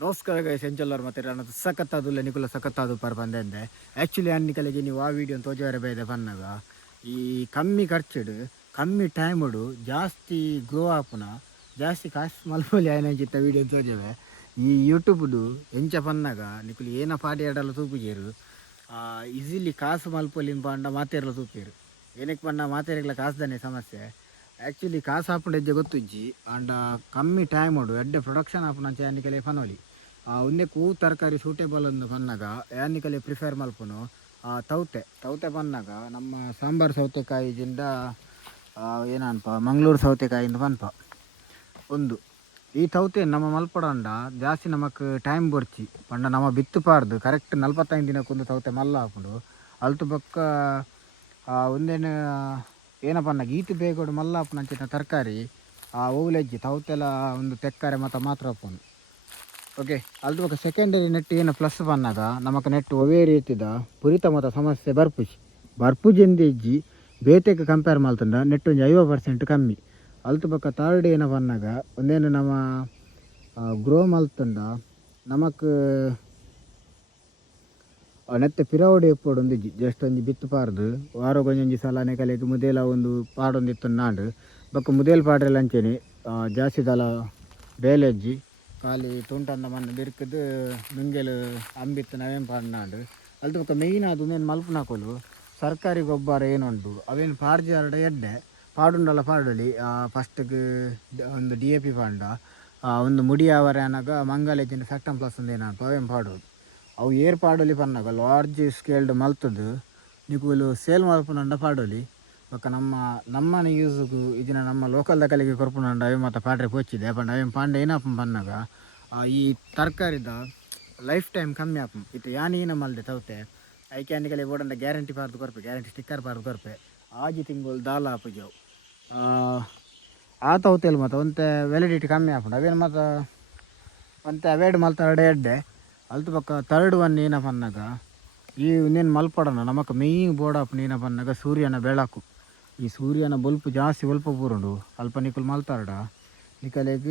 ನಮಸ್ಕಾರ ಗೈಸ್ ಎಂಚಲ್ಲರು ಮತ್ತೆ ನಾನು ಸಖತ್ತಾದು ನಿಕುಲ ಸಖತ್ತಾದು ಪರ್ ಬಂದೆ ಆ್ಯಕ್ಚುಲಿ ಅನ್ನಿಕಲಿಗೆ ನೀವು ಆ ವಿಡಿಯೋ ತೋಜಾರೆ ಬೇದೆ ಬನ್ನಾಗ ಈ ಕಮ್ಮಿ ಖರ್ಚುಡು ಕಮ್ಮಿ ಟೈಮುಡು ಜಾಸ್ತಿ ಗ್ರೋ ಆಪುನ ಜಾಸ್ತಿ ಕಾಸು ಮಲ್ಪೊಲಿ ಆಯ್ನಂಚಿತ್ತ ವೀಡಿಯೋ ತೋಜವೆ ಈ ಯೂಟ್ಯೂಬ್ಡು ಎಂಚ ಪನ್ನಾಗ ನಿಕುಲು ಏನ ಪಾಡಿ ಆಡಲ್ಲ ತೂಪಿಜೇರು ಈಸಿಲಿ ಕಾಸು ಮಲ್ಪೊಲಿನ ಪಂಡ ಮಾತೇರಲ ತೂಪೇರು ಏನಕ್ಕೆ ಪಂಡ ಮಾತೇರಿಗ್ಲ ಕಾಸುದಾನೆ ಸಮಸ್ಯೆ ಆ್ಯಕ್ಚುಲಿ ಕಾಸು ಹಾಪುಂಡೆಜ್ಜೆ ಗೊತ್ತುಜ್ಜಿ ಅಂಡ ಕಮ್ಮಿ ಟೈಮುಡು ಎಡ್ಡೆ ಪ್ರೊಡಕ್ಷನ್ ಹಾಪುನಂಚ ಅನ್ನಿಕಲೆ ಪನೋಲಿ ಒಂದೇ ಕೂ ತರಕಾರಿ ಸೂಟೇಬಲ್ ಅಂದು ಪನ್ನಾಗ ಯಾನಿಕಲೆ ಪ್ರಿಫೇರ್ ಮಲ್ಪುನು ತೌತೆ ಪನ್ನಾಗ ನಮ್ಮ ಸಾಂಬಾರು ಸೌತೆಕಾಯಿದಿಂದ ಏನನ್ಪ ಮಂಗಳೂರು ಸೌತೆಕಾಯಿಂದ ಪನ್ಪ ಒಂದು ಈ ತೌತೆ ನಮ್ಮ ಮಲ್ಪಡಂಡ ಜಾಸ್ತಿ ನಮಕ್ ಟೈಮ್ ಬರ್ಚಿ ಪಂಡ ನಮ್ಮ ಬಿತ್ತುಪಾರ್ದು ಕರೆಕ್ಟ್ 45 ದಿನಕ್ಕೊಂದು ತೌತೆ ಮಲ್ಲ ಹಾಕೊಂಡು ಅಲ್ತು ಬೊಕ್ಕ ಒಂದೇನು ಏನಪ್ಪನ್ನಾಗ ಈತು ಬೇಗೋಡು ಮಲ್ಲ ಹಾಪುನಂಚಿನ ತರಕಾರಿ ಓವುಲೆಜ್ಜಿ ತೌತೆಲ್ಲ ಒಂದು ತೆಕ್ಕರೆ ಮಾತ್ರ ಹಾಪುನು ಓಕೆ ಅಲ್ದು ಬೊಕ್ಕ ಸೆಕೆಂಡರಿ ನೆಟ್ ಏನು ಪ್ಲಸ್ ಪನ್ನಾಗ ನಮಕ್ ನೆಟ್ ಒವೇ ರೀತಿದ ಪುರಿತ ಮತ ಸಮಸ್ಯೆ ಬರ್ಪುಜಿ ಇಜ್ಜಿ ಬೇತೆಗೆ ಕಂಪೇರ್ ಮಾಡ್ತಂಡ ನೆಟ್ ಒಂದು 50% ಕಮ್ಮಿ ಅಲ್ತು ಬೊಕ್ಕ ಥರ್ಡ್ ಏನ ಪನ್ನಾಗ ಒಂದೇನು ನಮ್ಮ ಗ್ರೋ ಮಲ್ತಂಡ ನಮಕ್ ನೆತ್ತೆ ಪಿರವಡಿ ಎಪ್ಪೋಡು ಒಂದಿಜ್ಜಿ ಜಸ್ಟ್ ಒಂಜಿ ಬಿತ್ತು ಪಾರ್ದು ವಾರಗೊಂಜಿ ಸಲ ನೆಕಲೆಗ್ ಮುದೇಲ ಒಂದು ಪಾಡೊಂದಿತ್ತು ನಾಡು ಬೊಕ್ಕ ಮುದೇಲ್ ಪಾಡ್ರೆ ಲಂಚೆನೆ ಜಾಸ್ತಿ ದಲ ಬೇಲೆಜ್ಜಿ ಖಾಲಿ ತುಂಟಂದ ಮಣ್ಣು ಬಿರ್ಕದು ನುಂಗೆಲು ಅಂಬಿತ್ತು ನಾವೇನು ಪಾಡ್ನಾಡು ಅಲ್ತು ಬೊಕ್ಕ ಮೇಯ್ನ್ ಅದು ನೇನು ಮಲ್ಪುನಾಕೊಲು ಸರ್ಕಾರಿ ಗೊಬ್ಬರ ಏನುಂಟು ಅವೇನು ಪಾಡ್ಜಿ ಹರಡ ಎಡ್ಡೆ ಪಾಡುಂಡಲ್ಲ ಪಾಡಲಿ ಫಸ್ಟ್ಗೆ ಒಂದು DAP ಪಾಂಡ ಒಂದು ಮುಡಿ ಅವರನಾಗ ಮಂಗಾಲೇಜಿನ ಫ್ಯಾಕ್ಟಮ್ ಪ್ಲಸ್ ಒಂದು ಏನಪ್ಪ ಅವೇನು ಪಾಡೋದು ಅವು ಏರ್ ಪಾಡೋಲಿ ಪನ್ನಾಗ ಲಾರ್ಜ್ ಸ್ಕೇಲ್ಡ್ ಮಲ್ತದು ನಿಕುಲು ಸೇಲ್ ಮಲ್ಪುನಂಡ ಪಾಡೋಲಿ ಬೊಕ್ಕ ನಮ್ಮನ ಯೂಸ್ಗೂ ಇದನ್ನ ನಮ್ಮ ಲೋಕಲ್ ದಕಲಿಗೆ ಕೊರ್ಪುನಂಡ ಅವೆ ಮತ್ತು ಪಾಡ್ರೆ ಪೋಚಿದೆ ಪಂಡ ಅವೇನು ಪಾಂಡ ಏನಪ್ಪ ಪನ್ನಾಗ ಈ ತರಕಾರಿದ ಲೈಫ್ ಟೈಮ್ ಕಮ್ಮಿ ಆಪು ಇತ್ತು ಯಾನೇನ ಮಲ್ದೆ ತೌತೆ ಐಕೆ ಅನ್ನಿಕಲೆ ಓಡಂಡ ಗ್ಯಾರಂಟಿ ಪಾರ್ದು ಕೊರ್ಪೆ ಗ್ಯಾರಂಟಿ ಸ್ಟಿಕ್ಕರ್ ಪಾರ್ದು ಕೊರ್ಪೆ ಆಜಿ ತಿಂಗಳು ದಾಲ ಆಪುಜವು ಆ ತೌತೆಲ್ ಮತ್ತು ಒಂತೆ ವ್ಯಾಲಿಡಿಟಿ ಕಮ್ಮಿ ಆಪುಂಡು ಅವೇನು ಮತ್ತು ಒಂತೆ ಅವೇಡ್ ಮಲ್ತಾಡೆ ಎಡ್ಡೆ ಅಲ್ತು ಪಕ್ಕ ಥರ್ಡ್ ಒನ್ ಏನಪ್ಪ ಅನ್ನಾಗ ಈ ಇನ್ನೇನು ಮಲ್ಪಡೋಣ ನಮಕ್ ಮೇಯ್ನ್ ಬೋರ್ಡಾಪುನ ಏನಪ್ಪ ಅನ್ನಾಗ ಸೂರ್ಯನ ಬೆಳಕು ಈ ಸೂರ್ಯನ ಬಲ್ಪು ಜಾಸ್ತಿ ಒಲ್ಪ ಪೂರುಂಡು ಅಲ್ಪ ನಿಕುಲು ಮಲ್ತಾರಡ ನಿಕಲೆಗ್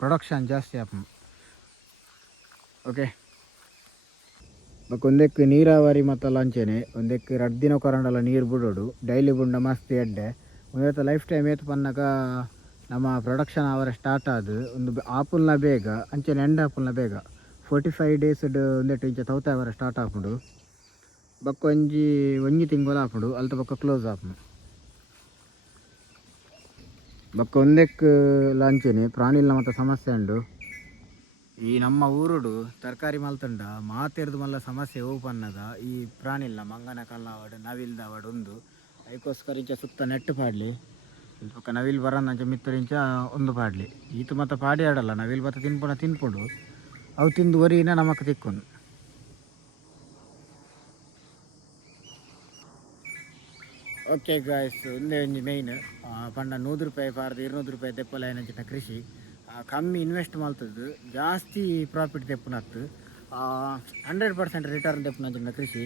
ಪ್ರೊಡಕ್ಷನ್ ಜಾಸ್ತಿ ಆಪುಂಡು ಓಕೆ ಬೊಕ್ಕ ಒಂದಕ್ಕೆ ನೀರಾವರಿ ಮತ್ತು ಲಂಚೆನೆ ಒಂದಕ್ಕೆ 2 ದಿನ ಕೊರಂಡಲ ನೀರು ಬಿಡೋಡು ಡೈಲಿ ಬುಂಡ ಮಸ್ತ್ ಎಡ್ಡೆ ಒಂದೊತ್ತು ಲೈಫ್ ಟೈಮ್ ಏತು ಪನ್ನಾಗ ನಮ್ಮ ಪ್ರೊಡಕ್ಷನ್ ಅವರ ಸ್ಟಾರ್ಟ್ ಆದು ಒಂದು ಆಪುಲ್ನ ಬೇಗ ಅಂಚೆನೆ ಎಂಡ್ ಆಪುಲ್ನ ಬೇಗ 45 days ಒಂದೆಟ್ಟು ಇಂಚ ತೌತೆ ಅವರ ಸ್ಟಾರ್ಟ್ ಆಪುಂಡು ಬೊಕ್ಕ ಒಂಜಿ ತಿಂಗಳು ಆಪುಂಡು ಅಲ್ತ ಬೊಕ್ಕ ಕ್ಲೋಸ್ ಆಪುಂಡು ಬೊಕ್ಕ ಒಂದಕ್ಕೆ ಲಾಂಚೆನೆ ಪ್ರಾಣಿಲ್ನ ಮತ್ತು ಸಮಸ್ಯೆ ಉಂಡು ಈ ನಮ್ಮ ಊರುಡು ತರಕಾರಿ ಮಲ್ತಂಡ ಮಾತೆರ್ದು ಮಲ್ಲ ಸಮಸ್ಯೆ ಹೋಗು ಪನ್ನಗ ಈ ಪ್ರಾಣಿಲ್ನ ಮಂಗನ ಕಲ್ಲಾವಡು ನವಿಲ್ದ ಅವಡು ಒಂದು ಅದಕ್ಕೋಸ್ಕರ ಇಂಚ ಸುತ್ತ ನೆಟ್ಟು ಪಾಡ್ಲಿ ಪಕ್ಕ ನವಿಲ್ ಬರೋಂಚ ಮಿತ್ತರಿಂಚ ಒಂದು ಪಾಡ್ಲಿ ಈತು ಮತ್ತು ಪಾಡಿ ಆಡಲ್ಲ ನವಿಲ್ ಬತ್ತ ತಿನ್ಪುಂಡು ಅವು ತಿಂದು ಒರಿನ ನಮಕ್ ತಿಕ್ಕೊಂಡು ಓಕೆ ಗಾಯ್ಸ್ ಒಂದೇ ಒಂಜಿ ಮೇಯ್ನ್ ಪಂಡ 100 ರೂಪಾಯಿ ಪಾರ್ದು 200 ರೂಪಾಯಿ ತೆಪ್ಪಲ ಏನಂಚಿನ ಕೃಷಿ ಕಮ್ಮಿ ಇನ್ವೆಸ್ಟ್ ಮಲ್ತದ್ದು ಜಾಸ್ತಿ ಪ್ರಾಫಿಟ್ ತೆಪ್ಪುನತ್ತು 100% ರಿಟರ್ನ್ ತೆಪ್ಪುನಂಚಿನ ಕೃಷಿ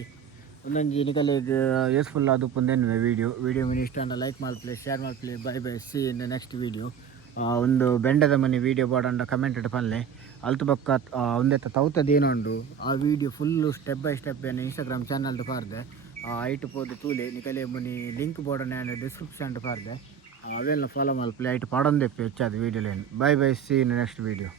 ಒಂದೊಂಜಿ ನಿಕಲೆಗ್ ಯೂಸ್ಫುಲ್ ಆದು ಪುಂದೆನ್ವೆ ವಿಡಿಯೋ ಮಿನಿ ಇಷ್ಟ ಅಂಡ ಲೈಕ್ ಮಲ್ಪಲೆ ಶೇರ್ ಮಲ್ಪಲೆ bye see in the next video ಒಂದು ಬೆಂಡದ ಮನೆ ವಿಡಿಯೋ ಬೋಡಂಡ ಕಮೆಂಟ್ ಪನ್ಲೆ ಅಲ್ತು ಬೊಕ್ಕ ಒಂದೆತ್ತ ತೌತದೇನುಂಡು ಆ video full step by step ಏನು ಇನ್ಸ್ಟಾಗ್ರಾಮ್ ಚಾನಲ್ದು ಪಾರ್ದೆ ಐಟ್ ಪೋದು ತೂಲೆ ನಿಕಲೆ ಮುನಿ ಲಿಂಕ್ ಬೋರ್ಡನ್ನ ಡಿಸ್ಕ್ರಿಪ್ಷನ್ ಪಾರ್ದೆ ಅವೆಲ್ಲ ಫಾಲೋ ಮಲ್ಪಲೆ ಐಟ್ ಪಾಡೊಂದೆಪ್ಪೆ ಹೆಚ್ಚಾದ ವೀಡಿಯೋಲೇನು bye see in next video.